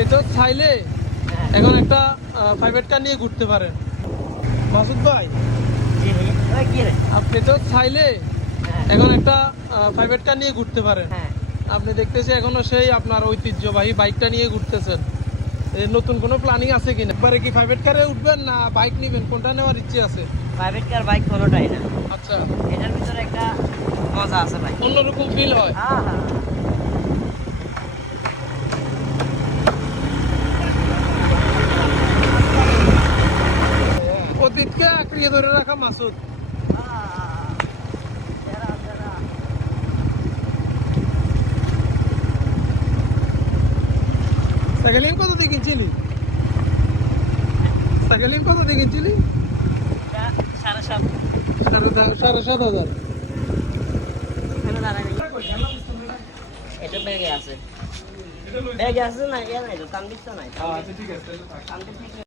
আপনি তো চাইলে এখন একটা প্রাইভেট কার নিয়ে ঘুরতে পারেন। মাসুদ ভাই, আপনি তো চাইলে এখন একটা প্রাইভেট কার নিয়ে ঘুরতে পারেন। আপনি দেখতেছি এখনো সেই আপনার ঐতিহ্যবাহী বাইকটা নিয়ে ঘুরতেছেন। নতুন কোনো প্ল্যানিং আছে কিনা? একবারে কি প্রাইভেট কারে উঠবেন না বাইক নেবেন, কোনটা নেওয়ার ইচ্ছে আছে? প্রাইভেট কার বাইক কোনোটাই না। আচ্ছা, এটার ভিতরে একটা মজা আছে ভাই, অন্যরকম ফিল হয়। হ্যাঁ হ্যাঁ। অতীতকে আঁকড়িয়ে ধরে রাখা মাসুদ। সাইকেলিং কত দিয়ে কিনছিলি? সাইকেলিং কত দিয়ে কিনছিলি? 7,500। 7,500। এটা ব্যাগে আছে, ব্যাগে আছে না, ইয়ে নাই তো, কান্দিস তো নাই। আচ্ছা ঠিক আছে।